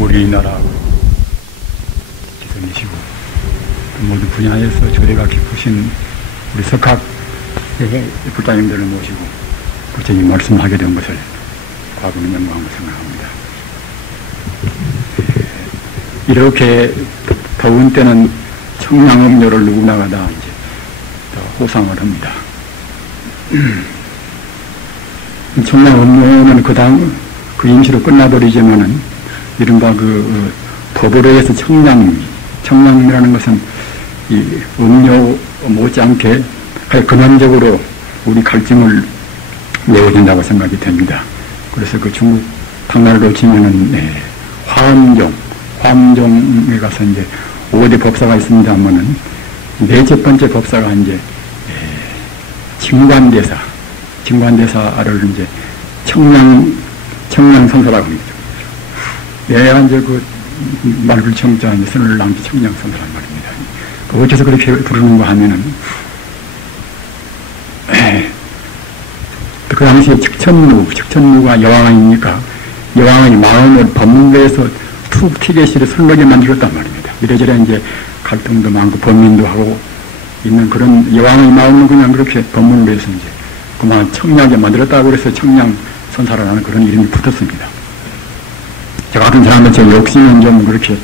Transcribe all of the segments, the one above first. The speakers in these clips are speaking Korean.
우리나라 지성이시고 모든 분야에서 조례가 깊으신 우리 석학 불자님들을 모시고 부처님 말씀하게 된 것을 과거는 영광으로 생각합니다. 이렇게 더운 때는 청량음료를 누구나가 다 이제 호상을 합니다. 청량음료는 그 임시로 끝나버리지만은 이른바 법으로 해서 청량이라는 것은 이 음료 못지않게 근원적으로 우리 갈증을 내어준다고 생각이 됩니다. 그래서 그 중국 당나라로 치면은 화엄종에 가서 이제 5대 법사가 있습니다만은 넷째 번째 법사가 이제 징관대사를 이제 청량선사라고 합니다. 내가 이제 말불청자 선을 남기 청량선사란 말입니다. 어째서 그렇게 부르는가 하면은 그 당시에 측천무가 여왕이니까 여왕의 마음을 법문부에서 툭 튀게시를 설렁게 만들었단 말입니다. 이래저래 이제 갈등도 많고 범민도 하고 있는 그런 여왕의 마음은 그냥 그렇게 법문부에서 이제 그만 청량하게 만들었다고 그래서 청량선사라는 그런 이름이 붙었습니다. 저 같은 사람들 욕심은 좀 그렇게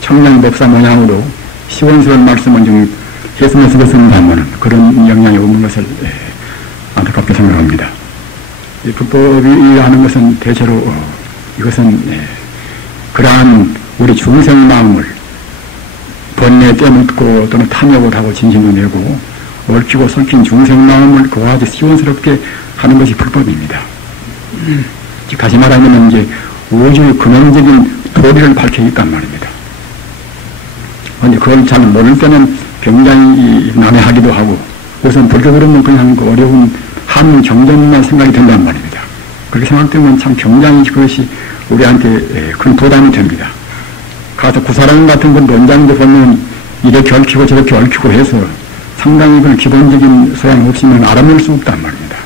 청량법사 모양으로 시원스러운 말씀은 좀 했으면 쓰겠습니다만 그런 영향이 없는 것을 안타깝게 생각합니다. 이 불법이라는 것은 대체로 이것은 그러한 우리 중생 마음을 번뇌에 떼묻고 또는 탐욕을 하고 진심을 내고 얽히고 설킨 중생 마음을 그와같이 시원스럽게 하는 것이 불법입니다. 즉 다시 말하면 이제 우주의 근원적인 도리를 밝혀 있단 말입니다. 그런데 그걸 잘 모를 때는 굉장히 난해하기도 하고 우선 불교그러면 그냥 어려운 한 경전만 생각이 된단 말입니다. 그렇게 생각되면 참 굉장히 그것이 우리한테 큰 부담이 됩니다. 가서 구사람 같은 건 논장도 보면 이렇게 얽히고 저렇게 얽히고 해서 상당히 그 기본적인 소양이 없으면 알아낼 수 없단 말입니다.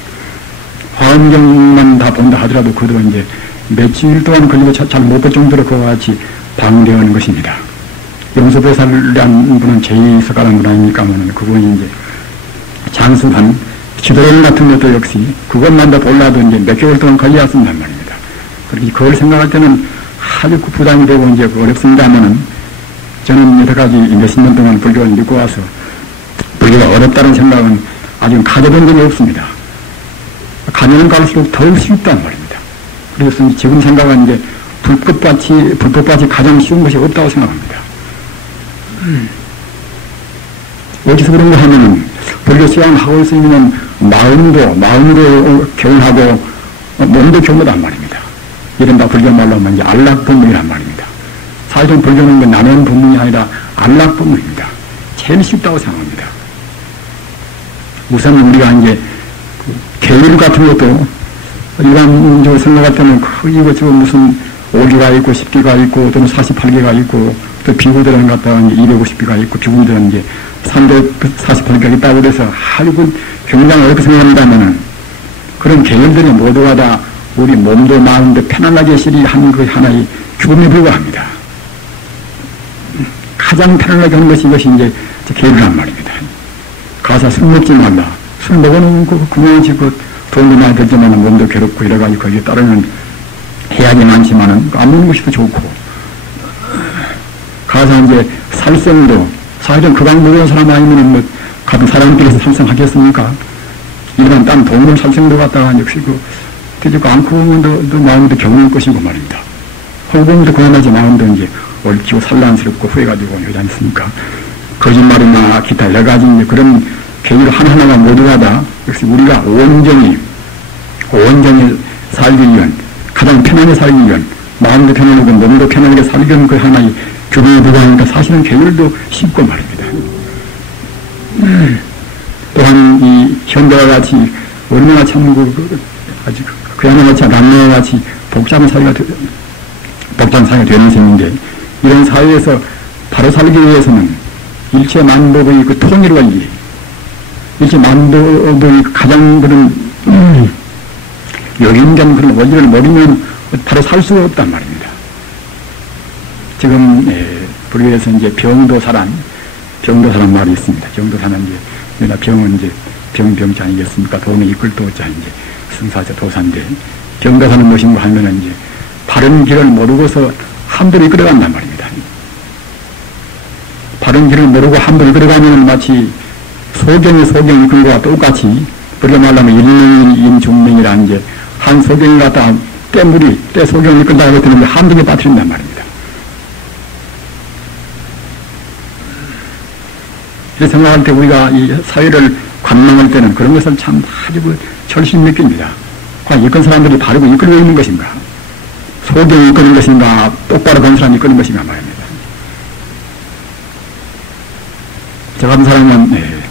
화엄경만 다 본다 하더라도 그도 이제 며칠 동안 걸리고 잘 못 볼 정도로 그와 같이 방대하는 것입니다. 용서보살이라는 분은 제2석가라는 분 아닙니까만은 그분이 이제 장수한 지도론 같은 것도 역시 그것만 다 볼라도 이제 몇 개월 동안 걸려왔습니다 말입니다. 그렇게 그걸 생각할 때는 아주 부담이 되고 이제 어렵습니다만은 저는 여러 가지 몇십 년 동안 불교를 믿고 와서 불교가 어렵다는 생각은 아직 가져본 적이 없습니다. 가면은 갈수록 더 쉽단 말입니다. 그래서 지금 생각은 이제 불법같이 가장 쉬운 것이 없다고 생각합니다. 어디서 그런가 하면은 불교 수양을 하고 있으면 마음도 교훈하고 몸도 교훈하단 말입니다. 이른바 불교 말로 하면 이제 안락법문이란 말입니다. 사실은 불교는 나누는 법문이 아니라 안락법문입니다. 제일 쉽다고 생각합니다. 우선 우리가 이제 계율 같은 것도 일반적으로 생각할 때는 이것저것 무슨 5기가 있고 10기가 있고 또는 48기가 있고 또 비구들은 갖다가 이제 250기가 있고 비구들은 이제 348기가 있다고 그래서 아주 굉장히 어렵게 생각합니다만은 그런 계열들이 모두가 다 우리 몸도 마음도 편안하게 하는 그 하나의 규범에 불과합니다. 가장 편안하게 하는 것이 이것이 이제 계율이란 말입니다. 가서 술 먹지 말라. 술 먹어놓고 그냥 돈도 많이 들지만 몸도 괴롭고 이래가지고 거기에 따르는 해악이 많지만은 안 먹는 것이 더 좋고 가서 이제 살생도 사실은 그방 먹은 사람 아니면은 같은 사람끼리서 살생하겠습니까? 일반 딴 동물 살생도 갖다가 역시 되지고 않고 보면 더 마음도 경험할 것이고 말입니다. 허구보면도 고난하지 마음도 이제 얽히고 산란스럽고 후회가 되고 이러지 않습니까? 거짓말이나 기타 여러 가지 이제 그런 계율 하나하나가 모두가 다 역시 우리가 온전히 살기 위한 가장 편하게 살기 위한 마음도 편안하고 몸도 편안하게 살기 위한 그 하나의 규범에 불과하니까 사실은 계율도 쉽고 말입니다. 또한 이 현대와 같이 얼마나 참 그야말로 같이 남녀와 같이 복잡한 사회가 되는 셈인데 이런 사회에서 바로 살기 위해서는 일체 만법의 그 통일 원리 일체 만법의 가장 그런 요인된 그런 원리를 모르면 바로 살 수가 없단 말입니다. 지금 불교에서 이제 병도사란 말이 있습니다. 병도사는 이제 우리나라 병은 이제 병자 아니겠습니까? 돈을 이끌 도자 이제 승사자 도사인데 병도사는 무엇인가 하면은 이제 바른 길을 모르고서 함부로 이끌어간단 말입니다. 바른 길을 모르고 함부로 이끌어가면 마치 소경이 이끈 거와 똑같이 그렇게 말하면 일명인 중명이라는 이제 한 소경이 갖다 때 소경을 이끌다가 했는데 함정에 빠뜨린단 말입니다. 그래서 생각할 때 우리가 이 사회를 관망할 때는 그런 것을 참 아주 절실히 느낍니다. 과연 이끌 사람들이 바르고 이끌고 있는 것인가? 소경이 이끄는 것인가? 똑바로 본 사람이 이끄는 것인가 말입니다. 저 같은 사람은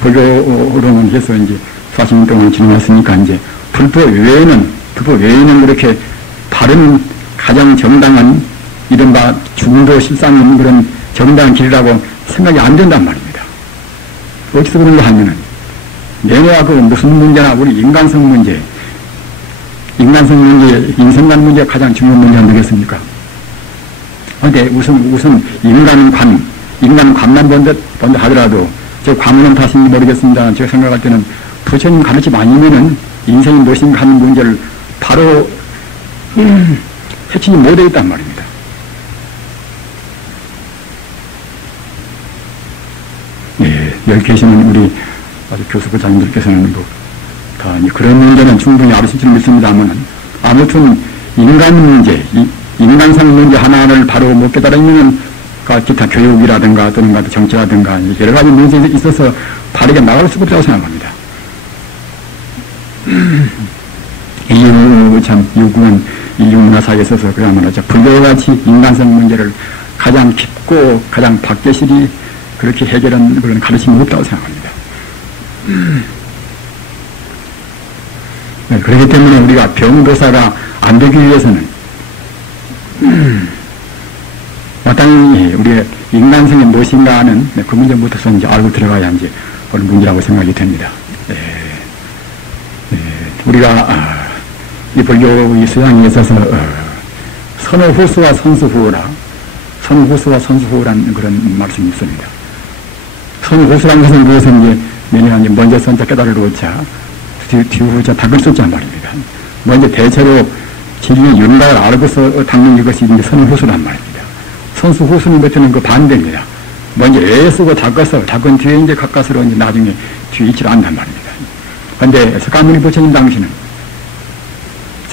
불교로는 해서 이제 40년 동안 지내왔으니까 이제 불법 외에는 그렇게 다른 가장 정당한 이른바 중도 실상 있는 그런 정당한 길이라고 생각이 안 된단 말입니다. 어디서 그런가 하면은 내가 그 무슨 문제나 우리 인간성 문제, 인생관 문제가 가장 중요한 문제 아니겠습니까? 그런데 우선 인간관만 본다 하더라도 저 관문은 탓인지 모르겠습니다. 제가 생각할 때는 부처님 가르침 아니면은 인생이 무엇인가 하는 문제를 바로 해치지 못했단 말입니다. 여기 계시는 우리 아주 교수 부장님들께서는 다 그런 문제는 충분히 알으실 줄 믿습니다만 아무튼 인간상 문제 하나를 바로 못 깨달으면 기타 교육이라든가 또는 정치라든가 여러 가지 문제에 있어서 바르게 나갈 수가 없다고 생각합니다. 인류 문화사에 있어서 그야말로 불교같이 인간성 문제를 가장 깊고 가장 박대실이 그렇게 해결한 그런 가르침이 없다고 생각합니다. 그렇기 때문에 우리가 병도사가 안 되기 위해서는 마땅히 우리의 인간성이 무엇인가 하는 그 문제부터 이제 알고 들어가야 이제 그런 문제라고 생각이 됩니다. 우리가 이 불교의 수양에 있어서 선후후수와 선수후라는 그런 말씀이 있습니다. 선후후수라는 것은 무엇은 이제 왜냐하면 먼저 선자 깨달으고자 뒤후자 닦을 수 없단 말입니다. 먼저 대체로 진리의 윤곽을 알고서 닦는 이것이 이제 선후후수란 말입니다. 선수후수는 것은 그 반대입니다. 먼저 애쓰고 닦은 뒤에 이제 가까스로 이제 나중에 뒤에 있질 않단 말입니다. 그런데 석가모니 부처님 당시는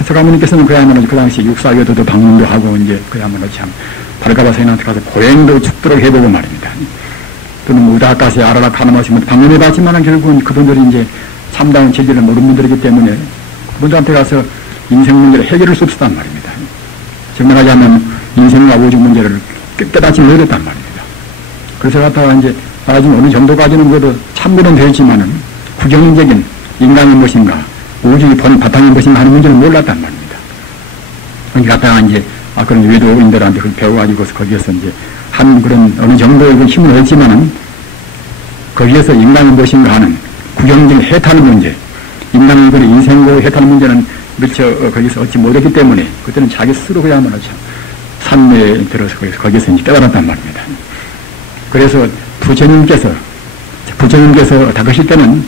석가모니께서는 그야말로 그 당시 육사교도도 방문도 하고 이제 그야말로 참 발가바사인한테 가서 고행도 죽도록 해보고 말입니다. 또는 무다가세 아라라 카나마시면 방문해봤지만 결국은 그분들이 이제 참다운 진리를 모르는 분들이기 때문에 그분들한테 가서 인생 문제를 해결할 수 없었단 말입니다. 정말 하자면 인생과 우주 문제를 깨닫지 못했단 말입니다. 그래서 갖다가 이제 나중에 어느 정도까지는 그래도 참고는 되었지만은 구경적인 인간이 무엇인가 우주의 본 바탕이 무엇인가 하는 문제를 몰랐단 말입니다. 거기 갖다가 이제 그런 외도인들한테 그걸 배워가지고 거기에서 이제 한 그런 어느 정도의 힘을 얻지만은 거기에서 인간이 무엇인가 하는 구경적인 해탈 문제, 인간의 그런 인생고 해탈 문제는 미처 거기서 얻지 못했기 때문에 그때는 자기 스스로 그야말로 참 산매에 들어서 거기서 이제 깨달았단 말입니다. 그래서 부처님께서 닦으실 때는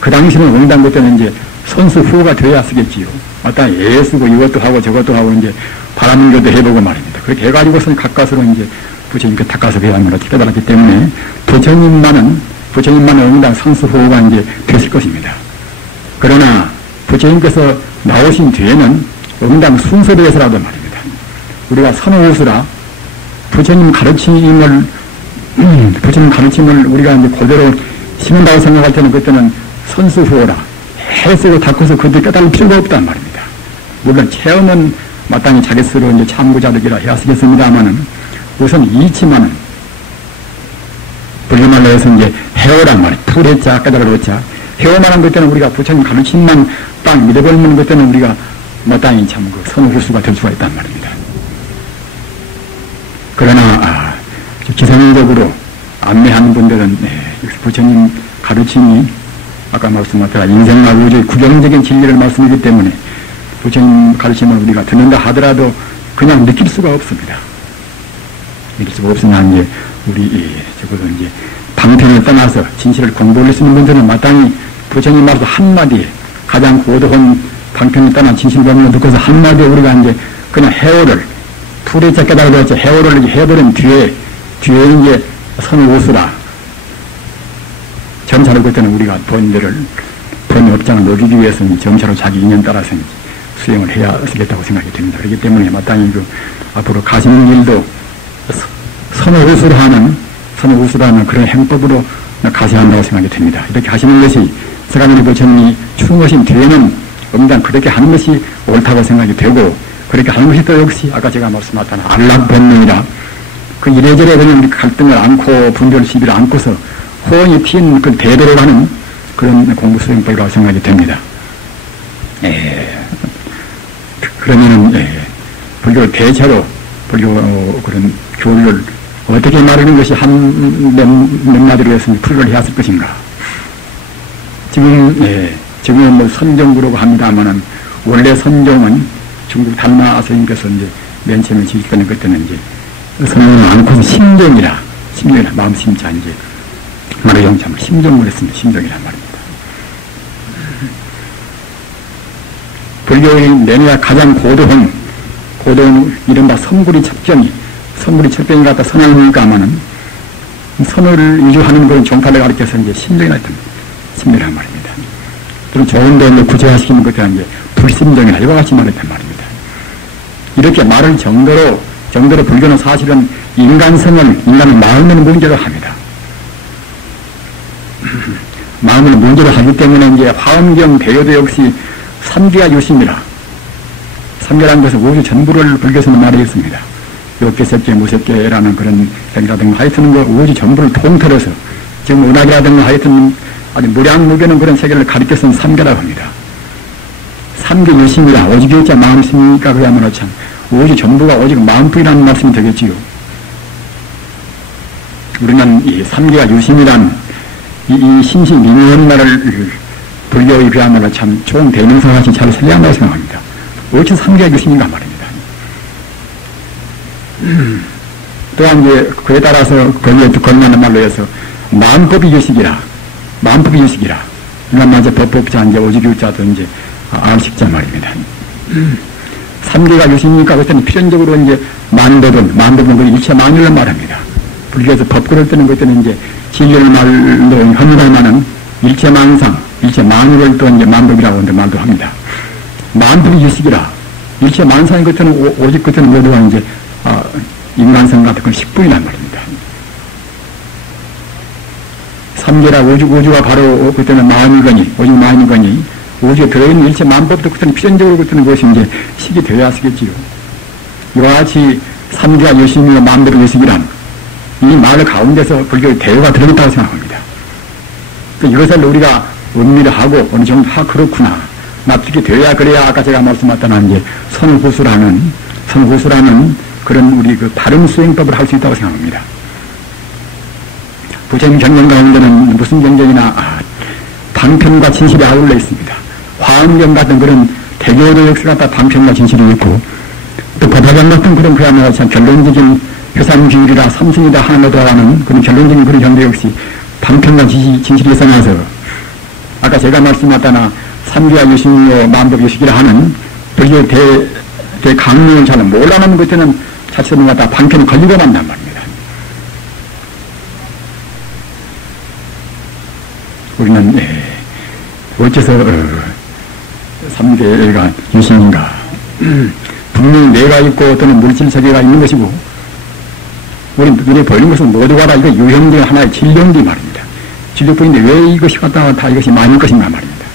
그 당시는 응당 그때는 이제 선수후가 되어야 쓰겠지요. 어떤 애 쓰고 이것도 하고 저것도 하고 이제 바람교도 해보고 말입니다. 그렇게 해가지고서 가까스로 이제 부처님께 닦아서 그야말로 깨달았기 때문에 부처님만은 응당 선수후가 이제 됐을 것입니다. 그러나 부처님께서 나오신 뒤에는 응당 순서대에서라도 말입니다. 우리가 선후후수라 부처님 가르침을 우리가 이제 그대로 심는다고 생각할 때는 그때는 선수후라 해쓰고 닦아서 그들 깨달을 필요가 없단 말입니다. 물론 체험은 마땅히 자기 스스로 이제 참고자득이라 해야 쓰겠습니다만은 우선 이치만은 불교말로 해서 이제 해오란 말이에요. 풀해자 깨달으로자 해오만한 것때는 우리가 부처님 가르침만 딱 믿어버리는 것때는 우리가 마땅히 참 그 선후후수가 될 수가 있단 말입니다. 그러나 기성적으로 안내하는 분들은 부처님 가르침이 아까 말씀하셨다 인생과 우주의 구경적인 진리를 말씀이기 때문에 부처님 가르침을 우리가 듣는다 하더라도 그냥 느낄 수가 없습니다. 믿을 수가 없으나 이제 우리 적어도 이제 방편을 떠나서 진실을 공부할 수 있는 분들은 마땅히 부처님 말씀 한마디에 가장 고도한 방편을 떠난 진실 법문을 듣고서 한마디에 우리가 이제 그냥 해오를 풀에 잡게다가 그랬죠. 해오를 이제 해버린 뒤에 이제 선우수라 점차를 볼 때는 우리가 본 업장을 녹이기 위해서 점차로 자기 인연 따라서 수행을 해야 쓰겠다고 생각이 됩니다. 그렇기 때문에 마땅히 앞으로 가시는 일도 선우수라는 그런 행법으로 가셔야 한다고 생각이 됩니다. 이렇게 하시는 것이 서가모니 부처님이 추구하신 뒤에는 엄당 그렇게 하는 것이 옳다고 생각이 되고, 그렇게 하는 것이 또 역시 아까 제가 말씀하셨던 안락본능이라 그 이래저래 그냥 우리 갈등을 않고 분별 시비를 않고서 호응이 튄 그 대대로 가는 그런 공부 수행법이라고 생각이 됩니다. 그러면은 불교 대체로 불교 그런 교리를 어떻게 말하는 것이 몇 마디로 해서 풀이를 해왔을 것인가. 지금은 뭐 선정부라고 합니다만은 원래 선정은 중국 달마 스님께서 이제 맨 처음에 지식하는 그때는 이제 선정을 않고서 심정이라 마음 심자 이제 말의 영참을 심정을 했습니다. 심정이란 말입니다. 불교의 내내야 가장 고도한 이른바 선불이 첩경이 갖다 선하니까 하면은 선을 위주하는 그런 종파를 가르쳐서 이제 심정이라 했던 심정이란 말입니다. 그럼 좋은데 이제 구체화시키는 것에 이제 불심정이나 이와 같이 말했단 말입니다. 이렇게 말을 정도로 불교는 사실은 인간의 마음을 문제로 합니다. 마음을 문제로 하기 때문에 이제 화엄경 대요도 역시 삼계가 유심이라. 삼계라는 것은 우주 전부를 불교에서는 말하겠습니다. 욕계색계, 무색계라는 그런 생이라든가 하여튼 우주 전부를 통틀어서 지금 은하계라든가 하여튼 아주 무량무변한 그런 세계를 가르쳐서는 삼계라고 합니다. 삼계 유심이라. 오직 유자 마음심이니까 그야말로 참 우주 전부가 오직 마음뿐이라는 말씀이 되겠지요. 우리는 이 삼계가 유심이란 이 신신 미묘한 말을 불교의 그야말로 참 좋은 대명사같이 잘 설명한다고 생각합니다. 어찌 삼계가 유심인가 말입니다. 또한 이제 그에 따라서 거기에 걸맞는 말로 해서 마음법이 유식이라. 그러니까 이제 법법자 이제 오직유자도 이제 알식자 말입니다. 삼계가 유식이니까 그때는 필연적으로 이제 만법은 그 일체 만유를 말합니다. 불교에서 법그를 뜨는 것들은 이제 진리를 말로 현유할만한 일체 만상, 일체 만유를 또 이제 만법이라고 하는데 말도 합니다. 만법이 유식이라. 일체 만상의 것들은 오직 것들은 모두가 이제 인간성 같은 건 식분이란 말입니다. 삼계라 우주가 바로 그때는 마음이거니, 오직 마음이거니, 우주에 들어있는 일체 만법도 그때는 필연적으로 그때는 그것이 이제 식이 되어야 하시겠지요. 이와 같이 삼계가 유심이고 만법이 유식이란 이 말 가운데서 불교의 대우가 들어있다고 생각합니다. 이것을 우리가 음미를 하고 어느 정도 그렇구나. 납득이 되어야 그래야 아까 제가 말씀하셨던 이제 선후수라는 그런 우리 그 바른 수행법을 할 수 있다고 생각합니다. 부처님 경전 가운데는 무슨 경전이나 방편과 진실이 아울러 있습니다. 화엄경 같은 그런 대교도 역시 갖다 방편과 진실이 있고 또 법화경 같은 그런 그야말로 참 결론적인 효삼주의라 삼승이다 하나더라는 그런 결론적인 그런 경도 역시 방편과 진실이 있어나서 아까 제가 말씀하셨다나 삼계와 유심이요 만법 유식이라 하는 불교의 대강령을 잘 몰라놓는 것에는 자체는 갖다 방편이 걸리고 만단 말입니다. 우리는 어째서 삼계가 유심인가? 분명히 내가 있고 또는 물질 세계가 있는 것이고 우리 눈에 보이는 것은 모두가 다 이거 유형된 하나의 진령기 말입니다. 진료법인데 왜 이것이 갖다가 다 이것이 많을 것인가 말입니다.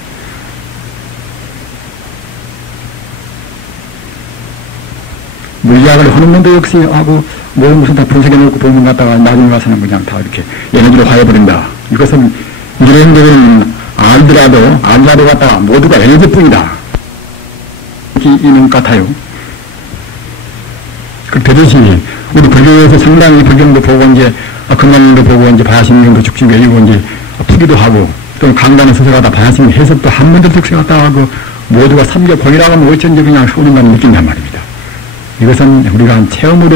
물리학을 하는 분도 역시 하고 무슨 다 분석해 놓고 보면 갖다가 나중에 가서는 그냥 다 이렇게 에너지로 화해버린다. 이것은 이런적으로는 알더라도 갖다가 모두가 에너지뿐이다. 이렇게 있는 것 같아요. 그 배도시 우리 불교에서 상당히 불경도 보고 이제 금강도 보고 이제 바야심경도 쭉쭉 외우고 이제 푸기도 하고 또 강단에 서서 가다 바야심 해석도 한 번도 득세 갔다 하고 모두가 삼계 공이라고 하면 어쩐지 그냥 소리만 느낀단 말입니다. 이것은 우리가 체험으로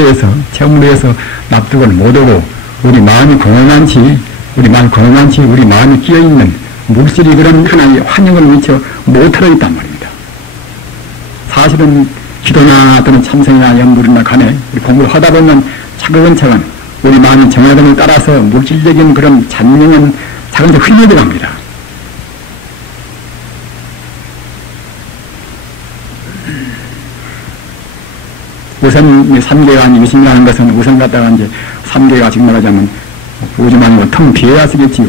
해서 납득을 못하고 우리 마음이 공허만치 우리 마음이 끼어있는 물질이 그런 하나의 환영을 미쳐 못하러 있단 말입니다. 사실은 기도나 또는 참선이나 연불이나 간에 공부를 하다 보면 차근차근 우리 마음이 정화됨을 따라서 물질적인 그런 잔명은 차근차근 흘려져 갑니다. 우선 3개가 유심이라는 것은 우선 갖다가 이제 3개가 지금 말하자면 우주만으로 텅 비어야 쓰겠지요.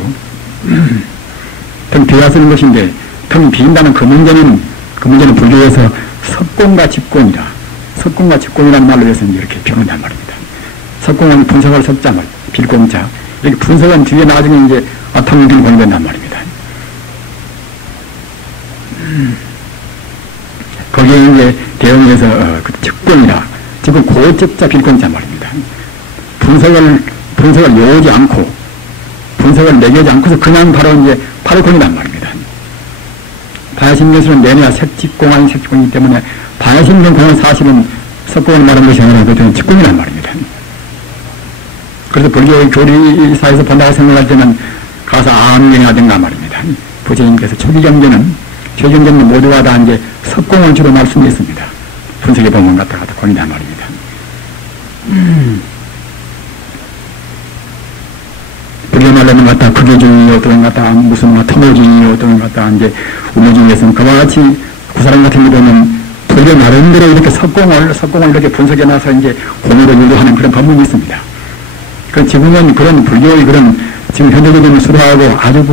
텅 비어야 쓰는 것인데 텅 비인다는 그 문제는 불교에서 석공과 직공이라 석공과 직공이라는 말로 해서 이렇게 표현한단 말입니다. 석공은 분석을 석자 말 빌공자 이렇게 분석은 뒤에 나중에 이제 텅 빈 공이 된단 말입니다. 거기에 이제 대응해서 그 직공이라 지금 고적자 빌공자 말입니다. 분석을 요하지 않고 분석을 매겨지 않고서 그냥 바로 공이란 말입니다. 바야심경수는 내내야 색직공 아닌 색직공이기 때문에 바야심경공은 사실은 석공을 말하는 것이 아니라 그것은 직공이란 말입니다. 그래서 불교의 교리사에서 본다고 생각할 때는 가서 암경하든가 말입니다. 부처님께서 초기경전은 모두가 다 이제 석공을 주로 말씀했습니다. 분석해 보면 갖다가 공이란 말입니다. 불교 말로는 갖다 극교중이 어떤 갖다 무슨 터모중이 어떤 갖다 이제 우모중에서는 그와 같이 그 사람 같은 경우는 불교 나름대로 이렇게 석공을 이렇게 분석해 놔서 이제 공으로 유도하는 그런 법문이 있습니다. 그 지금은 그런 불교의 그런 지금 현대적인 수도하고 아주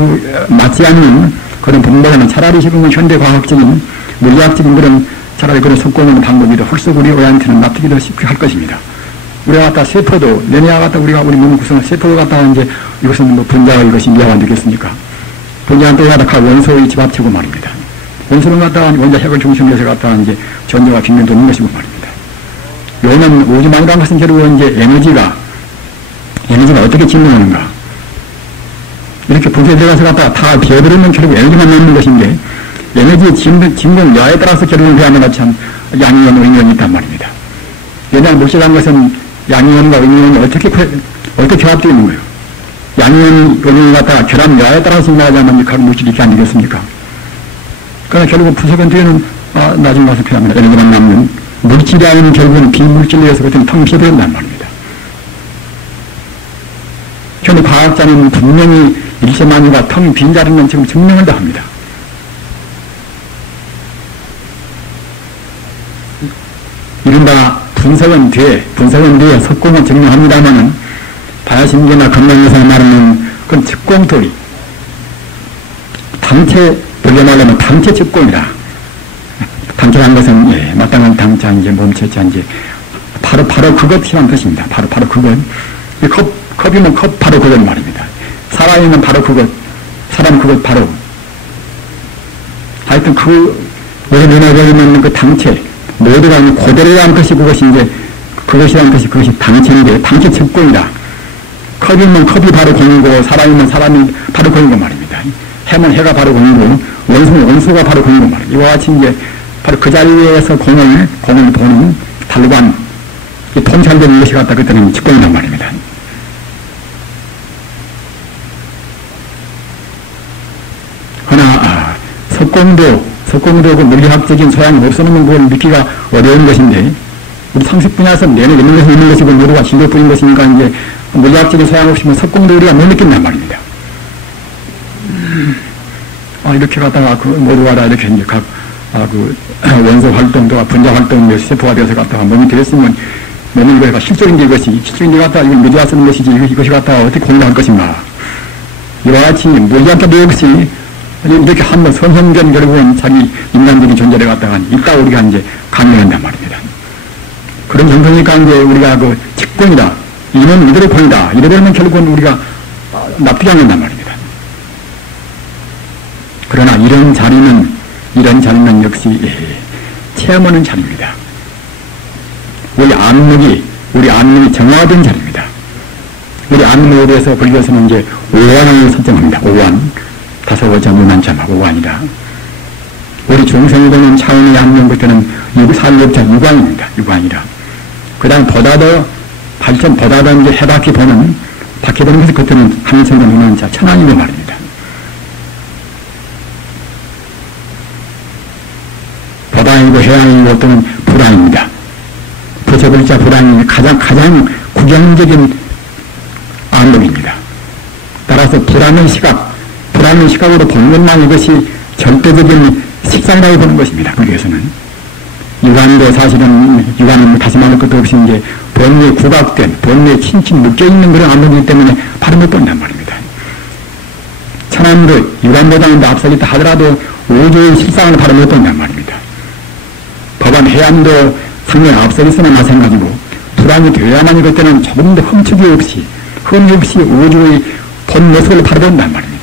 맞지 않는 그런 법문보다는 차라리 지금은 현대과학적인 물리학적인 그런 차라리 그런 석공하는 방법이 더 훨씬 우리 오해한테는 납득이 더 쉽게 할 것입니다. 우리가 갖다 세포도, 내내와 갖다 우리 몸 구성을 세포도 갖다가 이제 이것은 뭐 분자가 이것이 미화가 되겠습니까? 분자는 또 갖다가 원소의 집합체고 말입니다. 원소는 갖다가 원자 핵을 중심으로 해서 갖다가 이제 전자와 빈면 도는 것이고 말입니다. 요는 우주만이라는 것은 결국은 이제 에너지가 어떻게 진동하는가. 이렇게 분쇄에 들어가서 갖다가 다 비어들으면 결국 에너지만 남는 것인데 에너지의 진동 여하에 따라서 결국은 그 안에 참 양이온, 의미온이 있단 말입니다. 왜냐하면 물질이라는 것은 양이온과 의미온이 어떻게 결합되어 있는 거예요. 양이온, 의미온을 갖다가 결합 여하에 따라서 생각하자면 각 물질이 이렇게 안 되겠습니까? 그러나 결국은 분석은 뒤에는 나중에 가서 표현합니다. 에너지만 남는 물질이 아닌 결국은 비물질에 의해서 그때는 텅 비어버린단 말입니다. 현대 과학자는 분명히 일체만유가 텅 빈 자리는 지금 증명을 다 합니다. 이른바 분석은 뒤에 석공은 증명합니다만은 바야심계나 건강에서 말하는 그건 측공토리 당체 불교 말하면 당체 측공이라 당체라는 것은 마땅한 당자 이제 몸체자 이제 바로 그것이란 뜻입니다. 바로 그것 컵이면 컵 바로 그것 말입니다. 사람이면 바로 그것 사람 그것 바로 하여튼 우리 눈에 보이는 그 당체 모두가 그대로라는 것이 그것이라는 것이 그것이 당체인데 당체 측공이다. 컵이면 컵이 바로 공이고 사람이면 사람이 바로 공이고 말입니다. 해면 해가 바로 공이고 원수는 원수가 바로 공이고 말입니다. 이와 같이 이제 바로 그 자리에서 공을 보는 달관 통찰되는 것이 같다 그때는 측공이란 말입니다. 그러나 석공도 그 물리학적인 소양이 없으면 그걸 믿기가 어려운 것인데 우리 상식 분야에서 내내 있는 것이 있는 것이고 모두가 진도뿐인 것이니까 이제 물리학적인 소양 없이면 석공도 우리가 못 느낀단 말입니다. 이렇게 갖다가 모두가 다 이렇게 이제 원소 활동과 분자 활동, 세포가 되어서 갖다가 몸이 되었으면 몸은 이거가 실존인데 실존인데 갖다가 이걸 믿어야 쓰는 것이지 이것이 갖다가 어떻게 공부할 것인가. 이와 같이 물리학자도 역시 이렇게 한번 선형된 결국은 자기 인간적인 존재를 갖다가 이따 우리가 이제 강요한단 말입니다. 그런 정도니까 이제 우리가 직권이다. 이는 이대로 공이다. 이래 되면 결국은 우리가 납득이 안 된단 말입니다. 그러나 이런 자리는 역시 체험하는 자리입니다. 우리 안목이 정화된 자리입니다. 우리 안목에 대해서 불교에서는 이제 오한을 설정합니다. 오한. 다소고자 무난참하 오한이다. 우리 중생이 되는 차원의 안목 그때는 살력자 유광입니다. 유광이라. 그 다음 보다 더 발전, 보다 더 이제 해바퀴 보는, 바퀴 도는 것이 그때는 한성전 운원 자, 천안이고 말입니다. 보다이고 해양이고 또는 불안입니다. 부처글자 불안이 가장 구경적인 안목입니다. 따라서 불안의 시각으로 보는 것만 이것이 절대적인 식상이라고 보는 것입니다. 거기에서는. 육안도 사실은, 육안은 다시 말할 것도 없이 이제 본래에 구각된, 본래에 친친 묶여있는 그런 안목이기 때문에 바로 못 본단 말입니다. 천안도 육안보다는 더 앞서겠다 하더라도 우주의 실상을 바로 못 본단 말입니다. 법안 해안도 상당히 앞서있으나 마찬가지고, 불안이 되어야만이 그때는 조금 더 흠축이 없이, 흠이 없이 우주의 본 모습을 바로 본단 말입니다.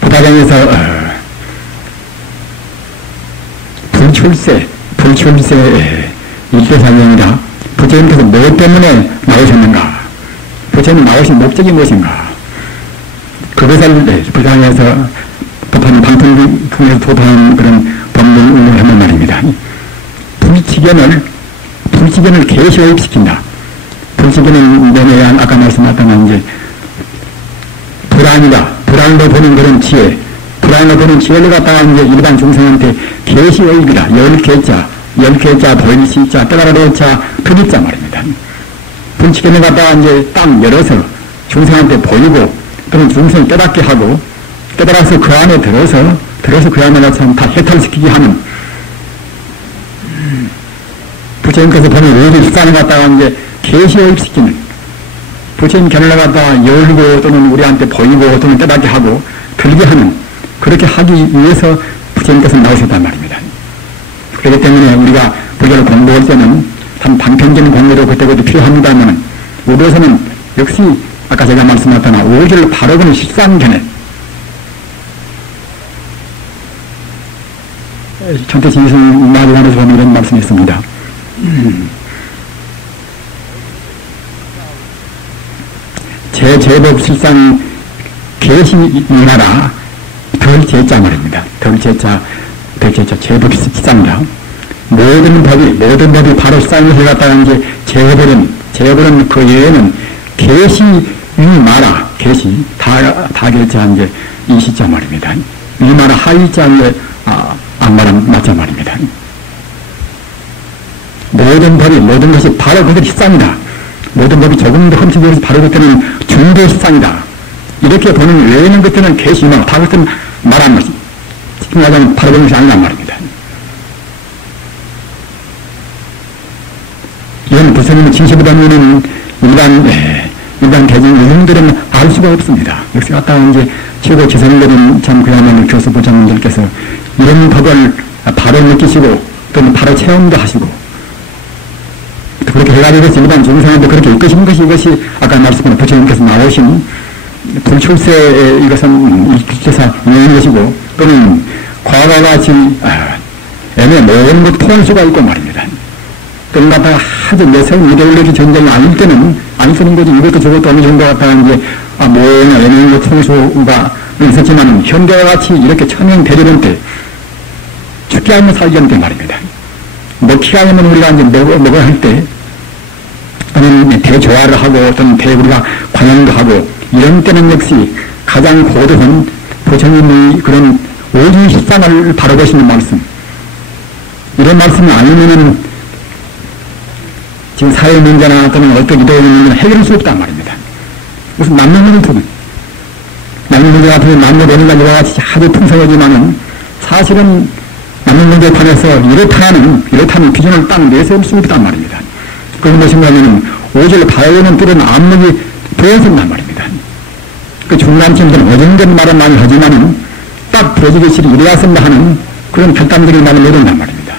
부다경에서 불출세 일대상경이라 부처님께서 무엇 때문에 나오셨는가? 부처님 나오신 목적이 무엇인가? 그것을 부당에서 법하는 방통에서 도파하는 그런 법문 운동을 말입니다. 불치견을 계시화입시킨다. 불치견은 내에 아까 말씀하셨던 이제 불안으로 보는 그런 지혜, 불안으로 보는 지혜를 갖다가 이제 일반 중생한테 계시의이다. 열계자, 보일시자, 깨달아놓자, 그립자 말입니다. 불치견을 갖다가 이제 딱 열어서 중생한테 보이고, 또는 중생을 깨닫게 하고, 깨달아서 그 안에 들어서 그 안에 가서 다 해탈시키게 하는, 부처님께서 보는 의리 일상을 갖다가 이제 계시의입시키는, 부처님 견을 갖다가 열고 또는 우리한테 보이고 또는 깨닫게 하고 들게 하는, 그렇게 하기 위해서 부처님께서 나오셨단 말입니다. 그렇기 때문에 우리가 불교를 공부할 때는 참 단편적인 공부도 그때그때 필요합니다만, 우리에서는 역시 아까 제가 말씀하셨던 오지를 바로 보는 실상견에, 천태신이승 마지막에서 보면 이런 말씀이 있습니다. 제법 실상 계시나라 덜 제자 말입니다. 덜 제자 제법 실상이다. 모든 법이 바로 실상을 갖다가 이제 제어버린 그 외에는 계시 위마라, 계시 다 결자 이제 이 시자 말입니다. 위마라 하이자 이제 악마랑 맞자 말입니다. 모든 것이 바로 그게 실상이다. 모든 법이 조금 더 흠집이 없어서 바로 그때는 중대 실상이다. 이렇게 보는 외에는 그때는 계시만 다 그때는 말한 것이 지금 말하자면 바로 보는 것이 아니란 말입니다. 이런 부처님의 진실보다는 일반 대중 유형들은 알 수가 없습니다. 역시 갔다가 이제 최고 지성들은 참 그야말로 교수 부장님들께서 이런 법을 바로 느끼시고 또는 바로 체험도 하시고 그렇게 해가지고 일반 중생한테 그렇게 이끄신 것이 이것이 아까 말씀드린 부처님께서 나오신 불출세의 이것은 일기사 있는 것이고 또는 과거와 같이 애매 모든 것 통할 수가 있고 말입니다. 또는 갖다가 아주 내세운 이데올로기 전쟁이 아닐 때는 안 쓰는 거지 이것도 저것도 어느 정도 갖다가 이제 모든 애매한 것 통할 수가 있었지만 현대와 같이 이렇게 천행 대립원 때 죽게 하면 살게 때 말입니다. 먹히가 하면 우리가 이제 먹어야 할 때, 또는 대조화를 하고, 또는 우리가 관용도 하고, 이런 때는 역시 가장 고도한 부처님의 그런 오지 실상을 바로 보시는 말씀. 이런 말씀이 아니면은 지금 사회 문제나 또는 어떤 이도의 문제는 해결할 수 없단 말입니다. 무슨 남는 문제는 남는 문제 같은 경우 남녀 노는 가지고 같이 아주 풍성하지만은 사실은 남는 문제에 관해서 이렇다는 기준을 딱 내세울 수 없단 말입니다. 그건 무엇인가 하면 오질 바라보는 뚫은 안목이 보여진단 말입니다. 그 중간쯤들은 어정된 말은 많이 하지만은 딱 보여지기 싫이 이래야 쓴다 하는 그런 결단적인 말을 못 한단 말입니다.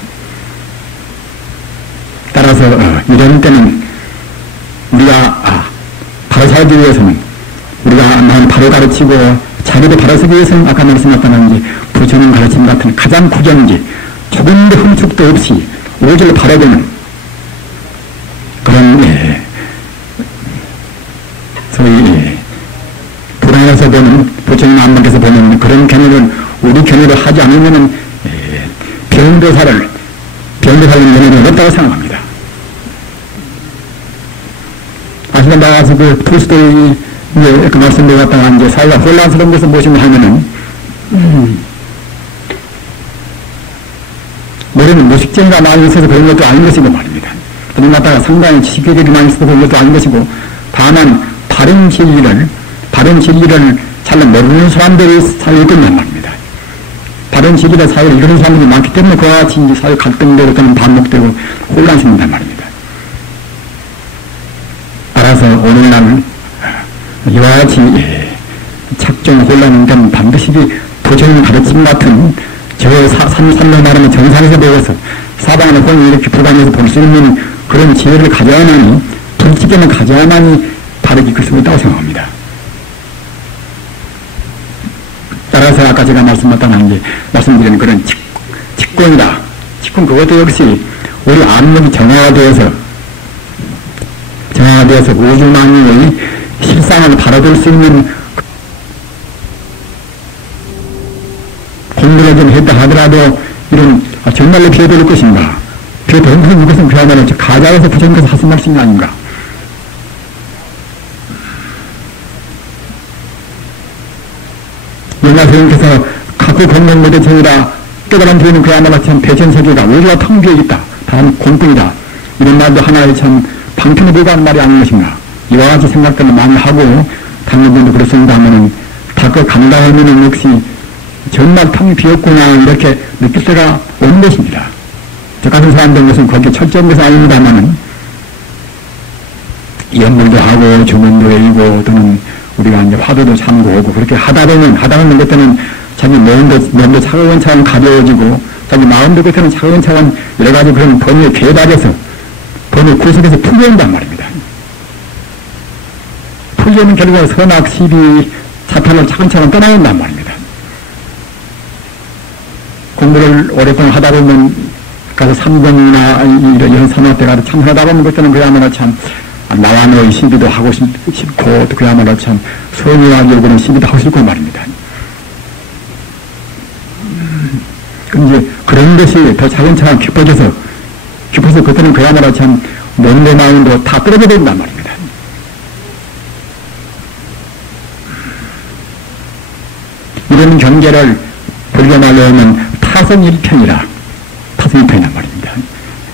따라서 이런 때는 우리가 바로 살기 위해서는 우리가 난 바로 가르치고 자기도 바로 서기 위해서는 아까 말씀하셨던 이제 부처님 가르침 같은 가장 구경지 조금 더 흠축도 없이 오질 바라보는 그런 소위 불안에서 보는 부처님 안목에서 보는 그런 견해를 우리 견해를 하지 않으면은 변대사를 내는 없다고 생각합니다. 아시는 바와 같이 그 톨스토이 그 말씀드렸다가 이제 사회가 혼란스러운 것을 무엇인가 하면은 우리는 무식증가 많이 있어서 그런 것도 아닌 것이고 말입니다. 그런 갖다가 상당히 지식계획이 많이 있어서 그런 것도 아닌 것이고, 다만 바른 진리를 잘 모르는 사람들이 사회에 있단 말입니다. 바른 진리를 사회를 이루는 사람들이 많기 때문에 그와 같이 이제 사회 갈등되고 또는 반복되고 혼란스럽단 말입니다. 따라서 오늘날 이와 같이 착종 혼란은 반드시 도저히 가르침 같은 저 산로 말하면 정상에서 배워서 사방의 혼을 이렇게 불안해서 볼 수 있는 그런 지혜를 가져야만이, 불지견을 가져야만이 바르게 이끌 수 있다고 생각합니다. 따라서 아까 제가 말씀드린 그런 직권이다. 직권 그것도 역시 우리 암흑이 정화되어서 우주만유의 실상을 바라볼 수 있는 공부를 좀 했다 하더라도 이런 정말로 피해볼 것인가, 피해볼 것은 그야말로 가자에서 부처님께서 하신 말씀이 아닌가. 영가 선생님께서 각고 공명무대청이라 깨달은 뒤에는 그야말로 참 대천세계가 우주가 텅 비어있다, 다음 공뿐이다, 이런 말도 하나의 참 방편에 불과한 말이 아닌 것인가. 이와 같이 생각들을 많이 하고 당연히도 그렇습니다 하면은 닦아 간다 하면은 역시 정말 텅 비었구나 이렇게 느낄 때가 오는 것입니다. 저 같은 사람들은 것은 거기에 철저한 것은 아닙니다만은 연물도 하고 주문도 외우고 또는 우리가 이제 화두도 참고하고 그렇게 하다 보면 그때는 자기 몸도 차근차근 가벼워지고 자기 마음도 그때는 차근차근 여러 가지 그런 번뇌에 개달해서 번뇌 구석에서 풀려온단 말입니다. 풀려는 결과 선악, 시비, 사탄을 차근차근 떠나온단 말입니다. 공부를 오랫동안 하다 보면 가서 삼경이나 이런 산업대 가서 참 하다 보면 그때는 그야말로 참 나와 너의 시비도 하고 싶고 또 그야말로 참 선의와 요구는 시비도 하고 싶고 말입니다. 이제 그런 것이 더 차근차근 깊어져서 그때는 그야말로 참 몸도 마음도 다 떨어져 버린단 말입니다. 이런 경계를 불교 말로 하면 타성일편이란 말입니다.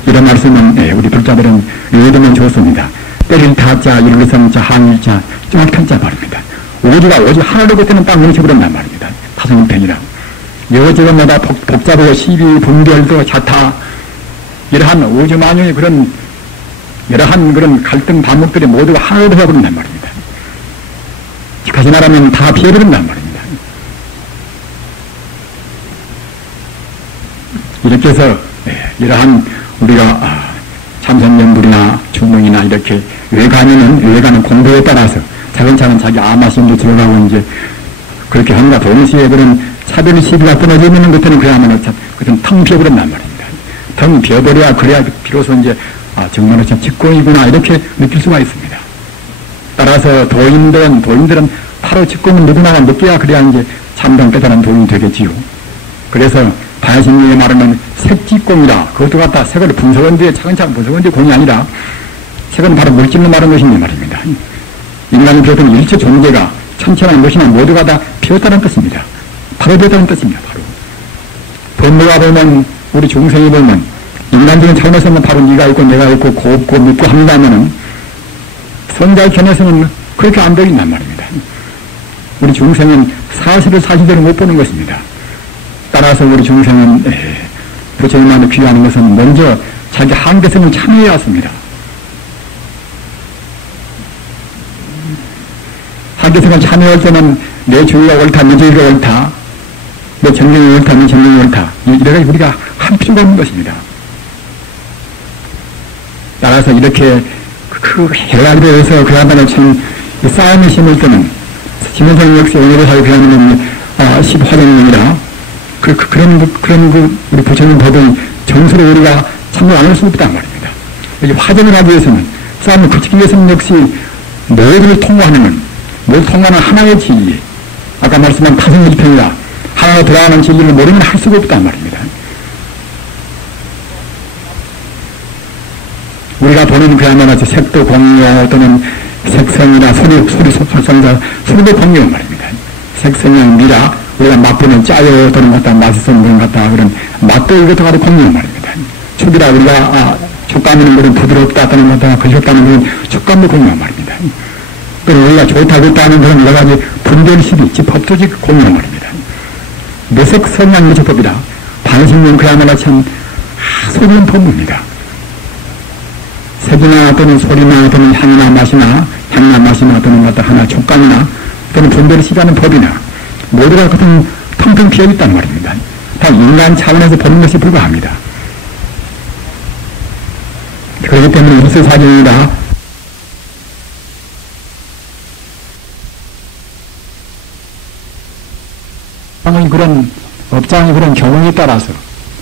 이런 말씀은 우리 불자들은 외우면 좋습니다. 때릴 타자, 이룰 성자, 항일자, 정확편자 말입니다. 우주가 오직 하나로 그때는 딱 뭉쳐버린단 말입니다. 타성일편이라. 여지마다 복잡하고 시비, 분별도 자타, 이러한 우주만유의 그런 여러한 그런 갈등 반목들이 모두가 하나로 되어버린단 말입니다. 다시 말하면 다 비어버린단 말입니다. 이렇게 해서 이러한 우리가 참선연불이나 중동이나 이렇게 외가는 공부에 따라서 차근차근 자기 아마심도 들어가고 이제 그렇게 함과 동시에 그런 차별 시비가 끊어지는 것들은 그야말로 그때는 텅 비어버린단 말입니다. 텅 비어버려야 그래야 비로소 이제 정말로 참 직공이구나 이렇게 느낄 수가 있습니다. 따라서 도인들은 바로 직공은 누구나 느껴야 그래야 이제 참된 깨달은 도인이 되겠지요. 그래서 바야심리에 말하면 색직공이다. 그것도 갖다 색을 분석한 뒤에 차근차근 분석한 뒤에 공이 아니라 색은 바로 물질로 말한 것입니다 말입니다. 인간이 비롯한 일체 존재가 천체나 무엇이나 모두가 다 비었다는 뜻입니다. 바로 비었다는 뜻입니다. 바로 본부가 보면 우리 중생이 보면 인간적인 차원에서는 바로 네가 있고 내가 있고 곱고 묻고 합니다면은 선자의 견해에서는 그렇게 안 보인단 말입니다. 우리 중생은 사실을 사실대로 못 보는 것입니다. 따라서 우리 중생은 부처님만을 귀하는 것은 먼저 자기 한계성을 참여해야 했습니다. 한계성을 참여할 때는 내 주의가 옳다, 내 주의가 옳다, 내 전경이 옳다, 내 전경이 옳다, 이래가 우리가 할 필요가 없는 것입니다. 따라서 이렇게 그 해가지고 해서 그야말로 참 싸움이 심을 때는 김현성 역시 오늘을 그야말로 10화정명이라 그런 우리 부처님 법의 정서를 우리가 참고 안 할 수 없단 말입니다. 여기 화정을 하기 위해서는 싸움을 그치기 위해서는 역시 모두를 통과하는 하나의 진리, 아까 말씀한 타성일편이라 하나로 들어가는 진리를 모르면 할 수가 없단 말입니다. 우리가 보는 그야말로 색도 공유 또는 색성이나 소리 솔성자 소리도 공유 말입니다. 색성이나 미라 우리가 맛보는 짜요 또는 갖다 맛있는 것 같다 그런 맛도 이것도 가도 공유 말입니다. 축이라 우리가 촉감하는 것은 부드럽다 또는 갖다 거셨다는 것은 촉감도 공유 말입니다. 그리고 우리가 좋다 그렇다는 그런 여러 가지 분별식이 있지 법조직 공유 말입니다. 무색 성향 무조법이다. 반신문 그야말로 참 소리는 본무입니다. 색이나 또는 소리나 또는 향이나 맛이나 또는 갖다 하나 촉감이나 또는 분별식이라는 법이나 모두가 같은 텅텅 비어있단 말입니다. 다 인간 차원에서 보는 것이 불과합니다. 그렇기 때문에 무슨 사정이다. 그런 업장의 그런 경험에 따라서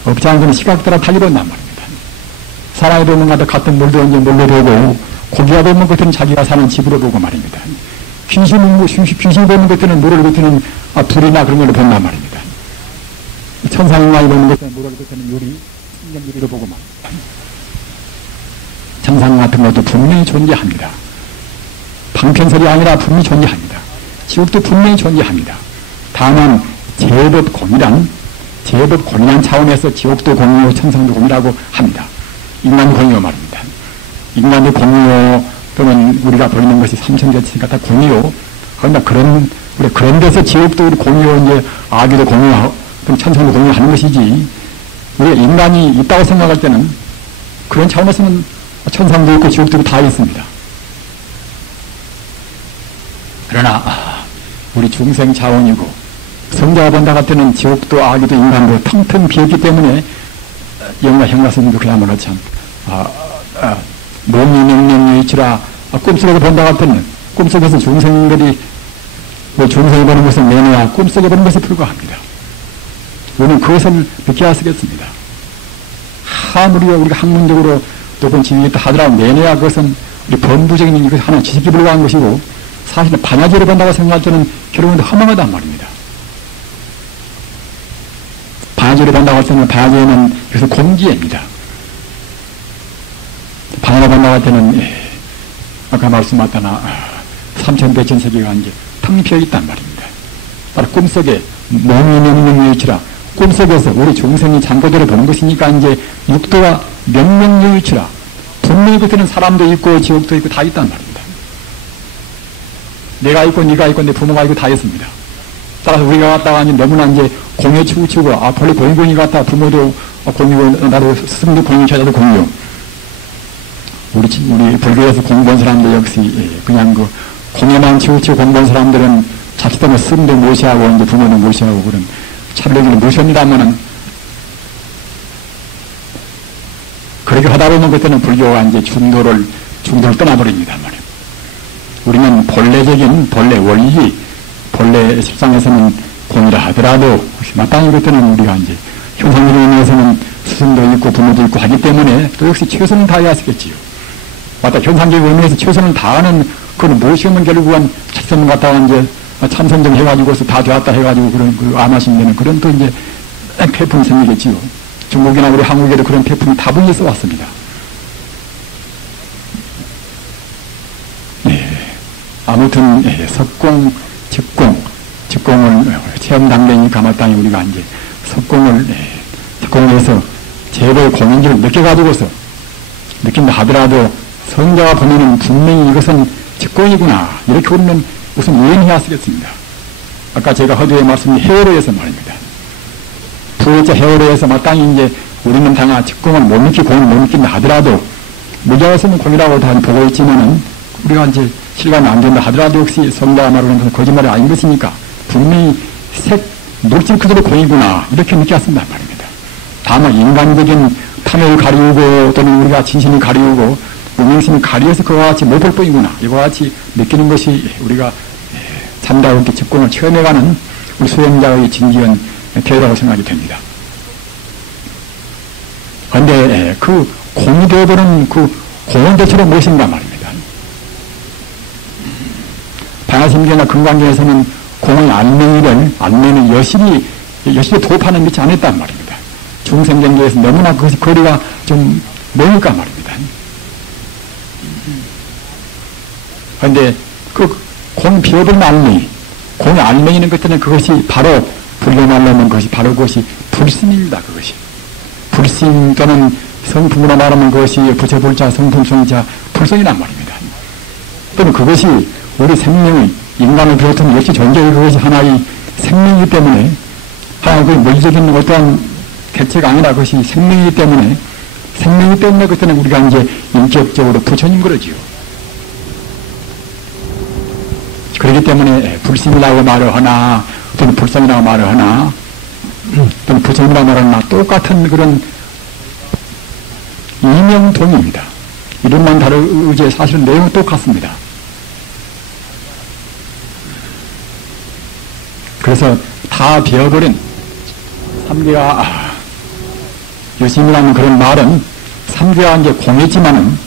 업장의 그런 시각 따라 달리본단 말입니다. 사람이 보면 같은 물도 이제 물로 보고 고기가 보면 그때는 자기가 사는 집으로 보고 말입니다. 귀신이 보는 그때는 물을 그때는 불이나 그런 걸로 본단 말입니다. 천상인간이 보는 그때는 물을 그때는 유리로 보고 말입니다. 천상 같은 것도 분명히 존재합니다. 방편설이 아니라 분명히 존재합니다. 지옥도 분명히 존재합니다. 다만 제법공이란 차원에서 지옥도 공유, 천상도 공유라고 합니다. 인간 공유 말입니다. 인간의 공유 또는 우리가 보이는 것이 삼천대치니까 다 공유. 그러나 그런 데서 지옥도 우리 공유, 이제 아기도 공유하고 천상도 공유하는 것이지. 우리가 인간이 있다고 생각할 때는 그런 차원에서는 천상도 있고 지옥도 있고 다 있습니다. 그러나 우리 중생 차원이고 성자가 본다 같은 지옥도 아기도 인간도 텅텅 비었기 때문에 영가 형가스님도 그야말로 참 몸이 명령유이치라 꿈속에서 본다 같은 꿈속에서 중생들이 중생이 보는 것은 내내야 꿈속에 보는 것에 불과합니다. 우리는 그것을 느껴야 쓰겠습니다. 아무리 우리가 학문적으로 높은 지위가 있다 하더라도 내내야 그것은 우리 범부적인 이것 하나 지식이 불과한 것이고 사실은 반야지를 본다고 생각할 때는 결국은 허망하단 말입니다. 반야지를 본다고 할 때는 반야지에는 그래서 공기입니다. 반야를 본다고 할 때는 아까 말씀하셨다나 삼천대천 세계가 이제 텅 비어 있단 말입니다. 바로 꿈속에 몸이 명령유이치라 꿈속에서 우리 중생이 장고대로 보는 것이니까 이제 육도가 명령유이치라 분명히 그때는 사람도 있고 지옥도 있고 다 있단 말입니다. 내가 있고 네가 있고 내 부모가 있고 다 있습니다. 따라서 우리가 갔다가 이제 너무나 이제 공유에 치우치고 본래 공유공이 갔다 부모도 공유 나도 스승도 공유 자자도 공유 우리 불교에서 공부한 사람들 역시 그냥 그 공예만 치우치고 공부한 사람들은 자칫하면 스승도 무시하고 이제 부모도 무시하고 그런 차별적인 무시합니다만은 그렇게 하다 보면 그때는 불교가 이제 중도를 떠나버립니다 말이에요. 우리는 본래 원리 본래 실상에서는 공이라 하더라도 마땅히 그때는 우리가 이제 형상적인 의미에서는 스승도 있고 부모도 있고 하기 때문에 또 역시 최선을 다해야 하겠지요. 맞다. 현상적인 의미에서 최선을 다하는 그건 무엇이면 결국은 차선을 갖다가 이제 참선정 해가지고서 다 되었다 해가지고 그런 그 암하신 데는 그런 또 이제 폐품이 생기겠지요. 중국이나 우리 한국에도 그런 폐품이 다분히 써왔습니다. 아무튼 석공, 직공을 체험 단계니까 마땅히 우리가 이제 석공을 해서 제도의 공연지를 느껴가지고서 느낀다 하더라도 성자가 보면은 분명히 이것은 직공이구나 이렇게 우리는 우선 이해해야 쓰겠습니다. 아까 제가 허두에 말씀드린 해오로에서 말입니다. 부의자 해오로에서 마땅히 이제 우리는 당하 직공을 못 느끼고 공을 못 느낀다 하더라도 무자에서는 공이라고 다 보고 있지만은 우리가 이제 실감이 안 된다 하더라도 역시 성자가 말하는 것은 거짓말이 아닌 것이니까 분명히 물질 그대로 공이구나 이렇게 느꼈습니다 말입니다. 다만 인간적인 탐욕을 가리우고 또는 우리가 진심을 가리우고 무명심을 가리워서 그와 같이 못 볼 뿐이구나 이와 같이 느끼는 것이 우리가 참다운게 직공을 체험해가는 우리 수행자의 진지한 계획이라고 생각이 됩니다. 그런데 그 공이 되어버린 그 공은 대체로 무엇인가 말입니다. 방아심계나 금강경에서는 공의 안면을 여실히 도파는 믿지 않았단 말입니다. 중생경계에서 너무나 그것이 거리가 좀 머니까 말입니다. 그런데 그 공 비워둔 알맹이, 공의 알맹이 있는 것들은 그것이 바로 불교 말하면 그것이 바로 그것이 불심입니다. 그것이. 불심 또는 성품으로 말하면 그것이 부처불자, 성품성자, 불성이란 말입니다. 또는 그것이 우리 생명의, 인간을 비롯한 역시 존재의 그것이 하나의 생명이기 때문에, 하나의 그 물질적인 어떠한 객체가 아니라 그것이 생명이기 때문에 그때는 우리가 이제 인격적으로 부처님 그러지요. 그렇기 때문에 불심이라고 말을 하나, 또는 불성이라고 말을 하나, 또는 부처님이라고 말을 하나, 똑같은 그런 이명동입니다. 이름만 다르지 사실은 내용은 똑같습니다. 그래서 다 비어버린 삼계와 유심이라는 그런 말은 삼계와 이제 공했지만은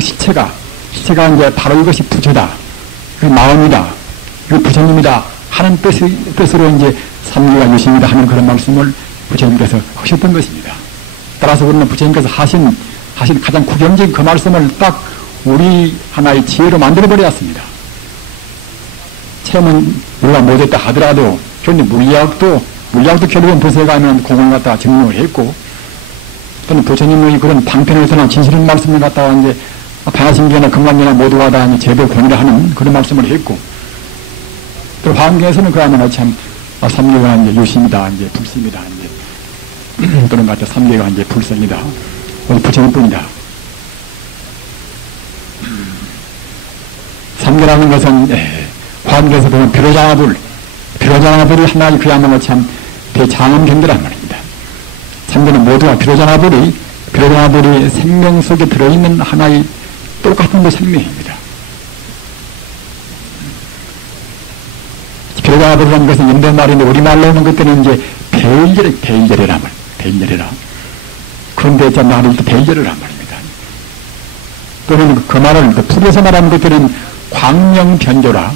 시체가 이제 바로 이것이 부처다. 그 마음이다. 그 부처님이다. 하는 뜻으로 이제 삼계와 유심이다 하는 그런 말씀을 부처님께서 하셨던 것입니다. 따라서 우리는 부처님께서 하신 가장 구경적인 그 말씀을 딱 우리 하나의 지혜로 만들어버렸습니다. 체험은 우리가 못했다 하더라도, 그런데 물리학도 결국은 부서에 가면 공을 갖다가 증명을 했고, 또는 부처님의 그런 방편에서나 진실한 말씀을 갖다가 이제 반야심계나 금강계나 모두가 다 제대 권위를 하는 그런 말씀을 했고, 또 화엄경에서는 그러면 참 삼계가 이제 유심이다, 이제 불심이다, 이제 또는 같은 삼계가 이제 불성이다, 부처님뿐이다. 삼계라는 것은 화엄경에서 보면 비로자나불이 하나의 그야말로 참 대장엄경계란 말입니다. 삼계는 모두가 비로자나불이 생명 속에 들어있는 하나의 똑같은 그 생명입니다. 비로자나불이라는 것은 인도말인데 우리말로 하는 것들은 이제 배일절이란 말, 배일절이라. 그런데 저 말을 또 배일절이란 말입니다. 또는 그 말을 풀에서 말하는 것들은 광명변조라.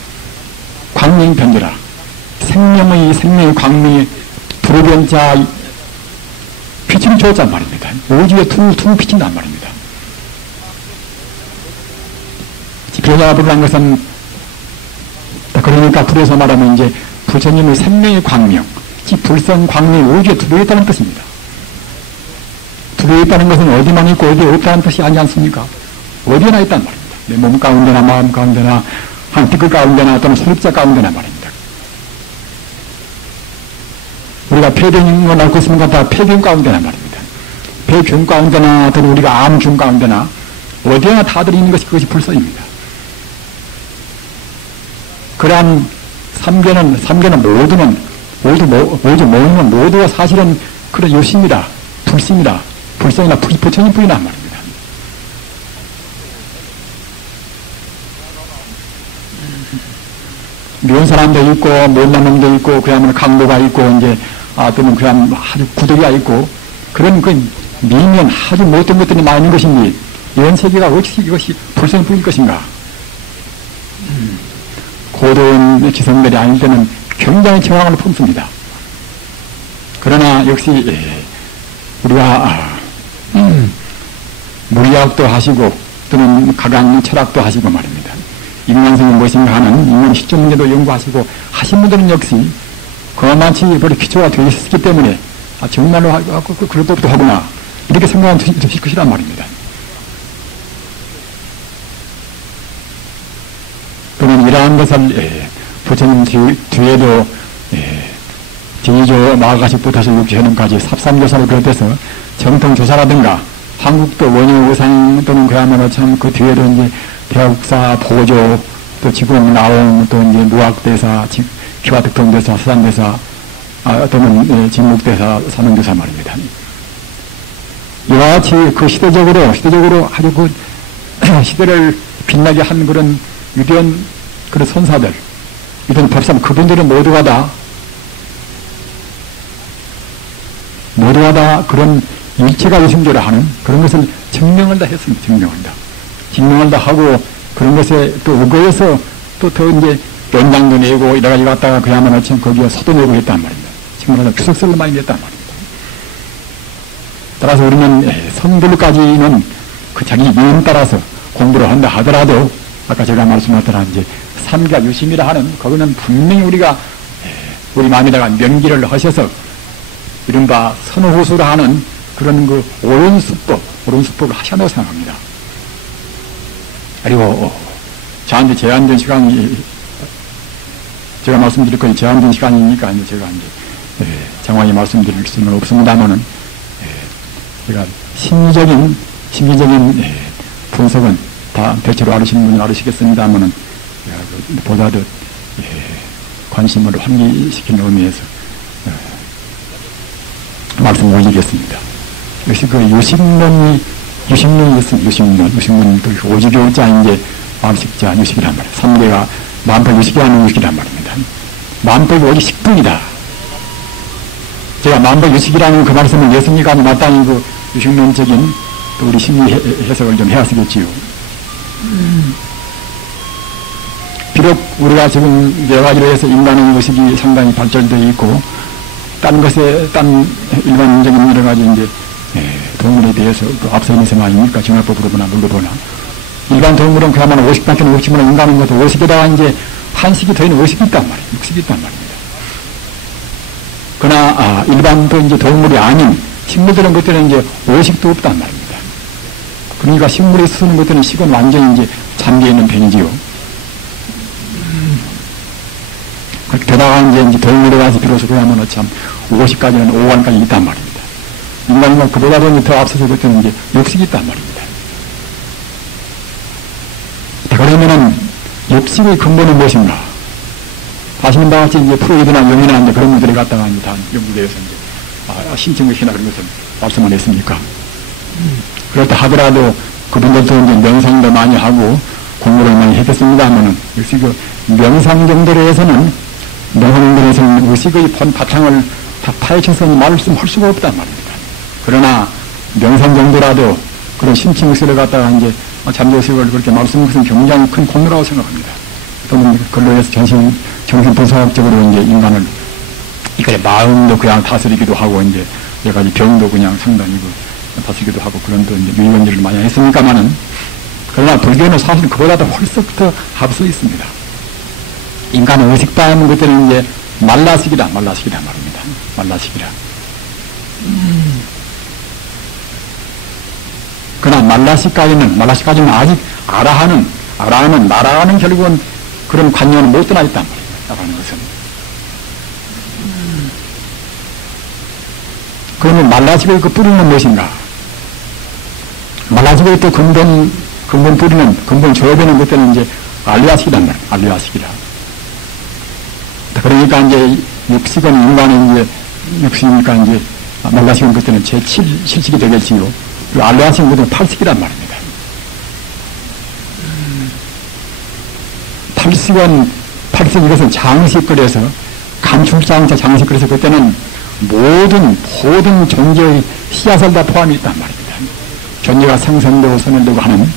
생명의 광명이 두루변자 빛을 줬단 말입니다. 우주에 퉁 비친단 말입니다. 비로자나불이라는 것은 그러니까 불에서 말하면 이제 부처님의 생명의 광명, 불성 광명이 우주에 두루에 있다는 뜻입니다. 두루에 있다는 것은 어디만 있고 어디에 없다는 뜻이 아니지 않습니까? 어디에나 있단 말입니다. 내 몸 가운데나 마음 가운데나 한 티끌 가운데나 또는 소립자 가운데나 말입니다. 우리가 폐경인 걸 알고 있으면 다 폐경 가운데나 말입니다. 폐경 가운데나 또는 우리가 암균 가운데나 어디에나 다들 있는 것이 그것이 불성입니다. 그러한 삼계는 모두가 사실은 그런 요심이다, 불심이다, 불성이나 부처님뿐이란 말입니다. 미운 사람도 있고, 못난 놈도 있고, 그야말로 강도가 있고, 이제, 또는 그야말로 아주 구더기가 있고, 그런 미면 아주 못된 것들이 많이 있는 것인지, 이런 세계가 어찌 이것이 불성뿐일 것인가? 고도인 기성들이 아닐 때는 굉장히 정황을 품습니다. 그러나 역시, 우리가, 물리학도 하시고, 또는 가강 철학도 하시고 말입니다. 인간성이 무엇인가 하는 인간 실존 문제도 연구하시고 하신 분들은 역시 그만치 별로 기초가 되어 있었기 때문에 정말로 그럴 법도 하구나 이렇게 생각하면 되실 것이란 말입니다. 그러면 이러한 것을 부처님 뒤에도 디조 마가식부터 육지현음까지 삽삼조사를 비롯해서 정통조사라든가 한국도 원효 의상 또는 그야말로 참 그 뒤에도 이제 대학사 보조 또 지금 나온 또 이제 무학대사 기와특통대사 사산대사 또는 진묵대사 사명대사 말입니다. 이와 같이 그 시대적으로 아주 그 시대를 빛나게 한 그런 위대한 그런 선사들 위대한 법사 그분들은 모두가 다 그런 일체가 유심조라 하는 그런 것을 증명을 다 했습니다. 증명을 다 하고 그런 것에 또 의거해서 또 더 이제 연장도 내고 이래가지고 갔다가 그야말로 참 거기에 서도 내고 했단 말입니다. 정말 추석설로 많이 냈단 말입니다. 따라서 우리는 성불까지는 그 자기 이름 따라서 공부를 한다 하더라도 아까 제가 말씀하셨던 이제 삼가 유심이라 하는, 그거는 분명히 우리가 우리 마음에다가 명기를 하셔서 이른바 선호후수라 하는 그런 그 옳은 수법을 하셔야 생각합니다. 그리고 저한테 제한된 시간이, 제가 말씀드릴 거니 제한된 시간이니까 이제 제가 이제 장황히 말씀드릴 수는 없습니다만은, 제가 심리적인 분석은 다 대체로 알으시는 분이 알으시겠습니다만은, 보다 더 관심을 환기시키는 의미에서 말씀 올리겠습니다. 역시 그 유식론이 있습니다. 그 오지교자 이제 만식자 유식이란 말이에요. 3대가 만법 유식이라는 유식이란 말입니다. 만법이 오직 식품이다. 제가 만법 유식이라는 그 말씀을 예수님과 마땅히 그 유식론적인 또 우리 심리 해석을 좀 해야겠지요. 비록 우리가 지금 여러 가지로 해서 인간의 의식이 상당히 발전되어 있고, 딴 일반적인 여러 가지 이제, 동물에 대해서 그 앞서 있는 생각 아닙니까? 정화법으로 보나, 물로 보나. 일반 동물은 그야말로 50밖에 없지만 인간은 것도 50에다가 이제 한식이 더 있는 의식이 있단 말이에요. 육식이 있단 말입니다. 그러나, 일반 또 이제 동물이 아닌 식물들은 그때는 이제 의식도 없단 말입니다. 그러니까 식물에 쓰는 것들은 식은 완전히 이제 잠겨 있는 편이지요. 게다가 이제 동물에 가서 비로소 그야말로 참 50까지는 5관까지 있단 말입니다. 인간은 그보다도 더 앞서서 그때는 이제 육식이 있단 말입니다. 그러면은 육식의 근본은 무엇인가? 아시는 바와 같이 이제 프로이드나 영이나 이제 그런 분들이 갖다가 이제 다 연구되어서 이제 심층의식이나 그런 것을 말씀 안 했습니까? 그렇다 하더라도 그분들도 이제 명상도 많이 하고 공부를 많이 했겠습니다만은 역시 그 명상 정도로 해서는 의식의 본 바탕을 다 파헤쳐서 말씀할 수가 없단 말입니다. 그러나 명상 정도라도 그런 심층의식을 갖다가 이제 잠재의식을 그렇게 말씀하는 것은 굉장히 큰 공로라고 생각합니다. 또는 그걸로 해서 정신분석학적으로 이제 인간을 이렇게 마음도 그냥 다스리기도 하고 이제 여러 가지 병도 그냥 상당히 다스리기도 하고 그런 또 이제 유의원들을 많이 했으니까만은, 그러나 불교는 사실 그보다도 훨씬 더 앞서 있습니다. 인간의 의식다는 것들은 이제 말라식이다 말입니다. 말라식이라. 그러나 말라식까지는 아직 나라하는 결국은 그런 관념은 못 떠나 있단 말입니다. 나라는 것은. 그러면 말라식의 그 뿌리는 무엇인가? 말라식의 또 근본 뿌리는, 근본 조여되는 것들은 이제 알리아식이란 말이에요. 알리아식이라. 그러니까 이제 육식은 인간의 이제 육식이니까 이제 말라식은 그때는 제7식이 되겠지요. 그리고 알리아식은 그때는 8식이란 말입니다. 8식은 이것은 장식거리에서 감출장차 장식거리에서 그때는 모든 존재의 씨앗을 다 포함이 있단 말입니다. 존재가 생성되고 소멸되고 하는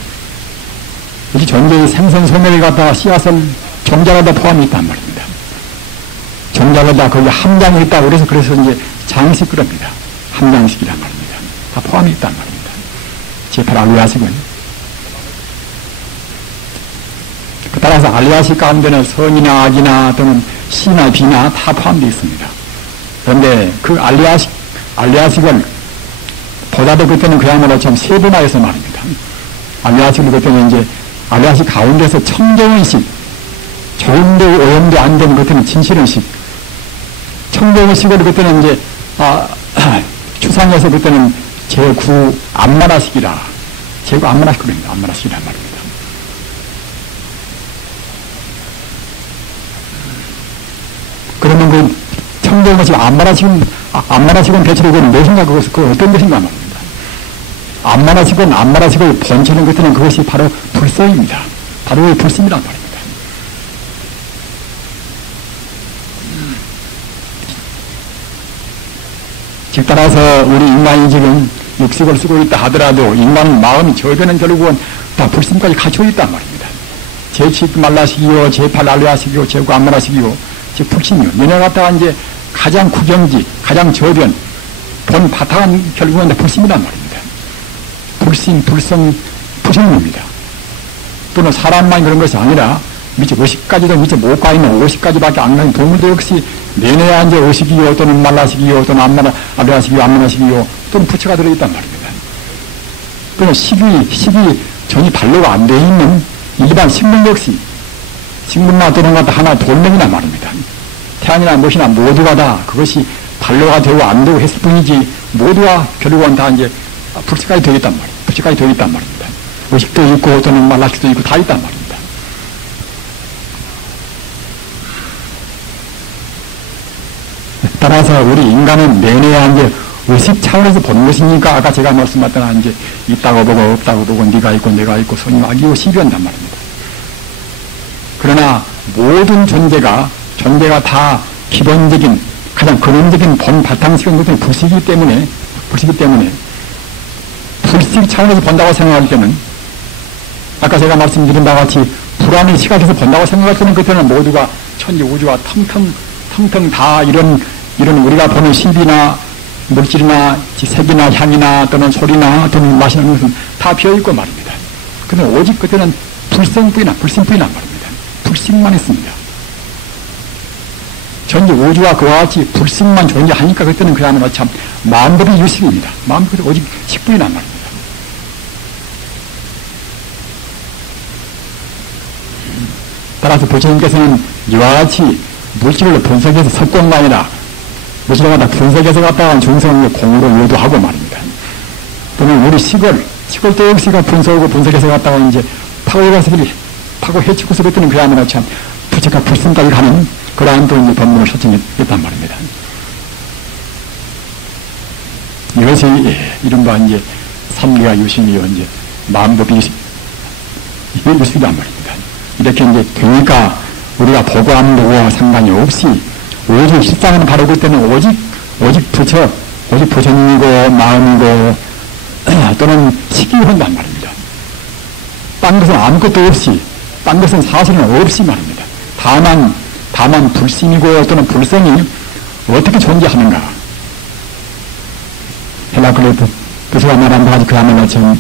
이 존재의 생선 소멸을 갖다가 씨앗을 종자가 다 포함이 있단 말입니다. 종자가 다 거기 함장이 있다고 그래서 이제 장식그럽니다. 함장식이란 말입니다. 다 포함이 있단 말입니다. 제8 알리아식은. 따라서 알리아식 가운데는 선이나 악이나 또는 시나 비나 다 포함되어 있습니다. 그런데 그 알리아식을 보다도 그때는 그야말로 좀 세분화해서 말입니다. 알리아식을 그때는 이제 알리아식 가운데서 청정의식, 좋은데 오염도 안 되는 그때는 진실의식, 청정의식을 그때는 이제 추상해서 그때는 제9 안마라식이라, 제9 안마라식입니다. 안마라식이란 말입니다. 그러면 그 청정의식, 안마라식은 대체로 그건 무엇인가, 그 어떤 것인가 말입니다. 안마라식의 본체는 그때는 그것이 바로 불성입니다. 바로 이 불심이란 말입니다. 즉 따라서 우리 인간이 지금 육식을 쓰고 있다 하더라도 인간의 마음이 저변은 결국은 다 불심까지 갖춰 있단 말입니다. 제7 말라식이요, 제8 알리아식이요, 제9 안마라식이요, 즉 불심이요. 얘네 갖다가 이제 가장 구경지, 가장 저변, 본 바탕은 결국은 불심이란 말입니다. 불심, 불성, 불성입니다. 또는 사람만 그런 것이 아니라 미처 의식까지도 미처 못 가 있는 의식까지밖에 안 가는 동물도 역시 내내야 이제 의식이요 또는 말라식이요 또는 안말라식이요 안말라식이요 또는 부처가 들어있단 말입니다. 또는 식이 전이 반로가 안 되어 있는 일반 식물 역시 식물나 또는 것 하나 돌멩이나 말입니다. 태양이나 무엇이나 모두가 다 그것이 반로가 되고 안 되고 했을 뿐이지 모두가 결국은 다 이제 불식까지 되겠단 말이에요. 불식까지 되겠단 말입니다. 의식도 있고 또는 말라식도 있고 다 있단 말입니다. 따라서 우리 인간은 내내야 이제 의식 차원에서 보는 것이니까 아까 제가 말씀드렸던 이제 있다고 보고 없다고 보고 네가 있고 내가 있고 손이 악이고 시비한단 말입니다. 그러나 모든 존재가 다 기본적인 가장 근원적인 본 바탕식은 것은 불식이기 때문에 불식 차원에서 본다고 생각할 때는 아까 제가 말씀드린 바와 같이 불안의 시각에서 본다고 생각할 때는 그때는 모두가 천지 우주가 텅텅 다 이런 우리가 보는 신비나 물질이나 색이나 향이나 또는 소리나 또는 맛이나 것은 다 비어있고 말입니다. 그런데 오직 그때는 불생뿐이나 말입니다. 불식만 있습니다. 전체 우주가 그와 같이 불식만 존재하니까 그때는 그야말로 참 만법이 유식입니다. 만법이 오직 식뿐이란 말입니다. 따라서 부처님께서는 이와 같이 물질을 분석해서 석공가 아니라 물질을 갖다 분석해서 갖다가 중성을 공으로 유도하고 말입니다. 또는 우리 식을도 역시가 분석해서 갖다가 이제 파고 해치고서 그때는 그야말로 참 부처가 불승까지 가는 그러한 또 이제 법문을 설정했단 말입니다. 이것이 이른바 이제 삼계가 유심이요 이제 만법이 유식이란 말입니다. 이렇게 이제 되니까 우리가 보고하는 거와 상관이 없이 오직 실상은 바로 그때는 오직 부처님이고 마음이고 또는 식이 한단 말입니다. 딴 것은 아무것도 없이 딴 것은 사실은 없이 말입니다. 다만 불심이고 또는 불성이 어떻게 존재하는가. 헤라클레토 교수가 말한 바가지 그야말로 참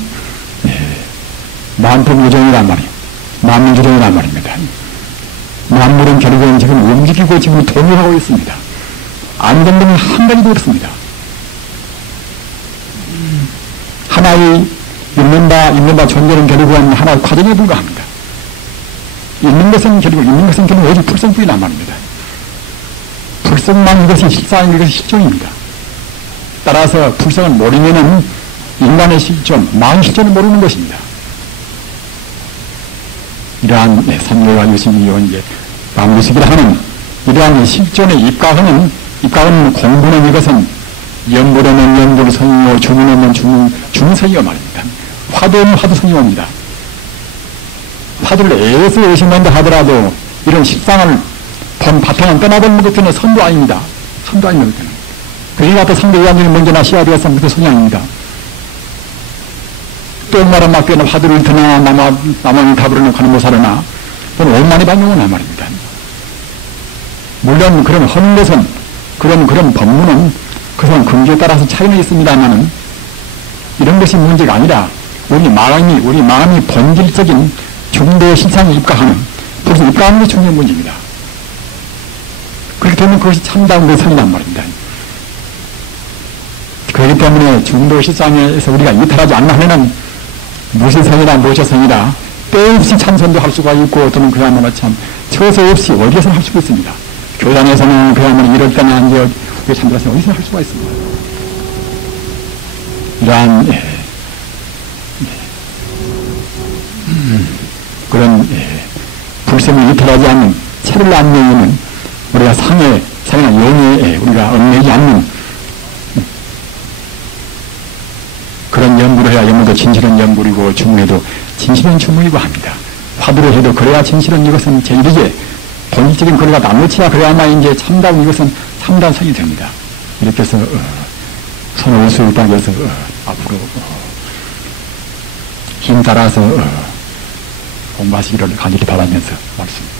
만법유정이란 말이에요. 만물주정이란 말입니다. 만물은 결국은 지금 움직이고 지금 동요하고 있습니다. 안 된 것은 한 가지도 없습니다. 하나의 있는 바 존재는 결국은 하나의 과정에 불과합니다. 있는 것은 결국 오직 불성뿐이란 말입니다. 불성만 이것이 실상인 이것이 실존입니다. 따라서 불성을 모르면은 인간의 실존, 마음 실존을 모르는 것입니다. 이러한 삼계와 유심이요 이제 만무식이라 하는 이러한 실존에 입각하는 공부는 이것은 연불에는 연불성이요 주문에는 주문성이요 말입니다. 화두는 화두성이옵니다. 화두를 애써 의심한다 하더라도 이런 실상을 본 바탕을 떠나버리는 것들은 선도 아닙니다. 선도 아닙니다. 그러니까 또 상대 의안중에 먼저나 시야되어서 그때 손이 아닙니다. 똥마른 막대는 화두를 드나 남원을 답으로는 가는 모사르나 또는 원만히 반영하나 말입니다. 물론 그런 하는 것은 그런 법문은 그런 근기에 따라서 차이는 있습니다만은 이런 것이 문제가 아니라 우리 마음이 본질적인 중도의 실상에 입각하는 그것을 입각하는 것이 중요한 문제입니다. 그렇게 되면 그것이 참다운 그 선이란 말입니다. 그렇기 때문에 중도 실상에서 우리가 이탈하지 않는 한에는 무신성이나 모셔성이라 때없이 참선도 할 수가 있고 또는 그야말로 참 처소 없이 어디에서나 할 수가 있습니다. 교단에서는 그야말로 이럴 때나 이제 우리 참선에서 어디서나 할 수가 있습니다. 이러한 그런 불sem을 이탈하지 않는 체를 안내에는 우리가 상이나 영에 우리가 얽매이지 않는 그런 연구를 해야 연구도 진실한 연구이고 주문해도 진실한 주문이고 합니다. 화두를 해도 그래야 진실은 이것은 제일이게 본질적인 거리가 남놓치야 그래야만 이제 참다운 이것은 참다운성이 됩니다. 이렇게 해서 손을 올 수 있다고 해서 앞으로 힘 따라서 공부하시기를 간절히 바라면서 말씀.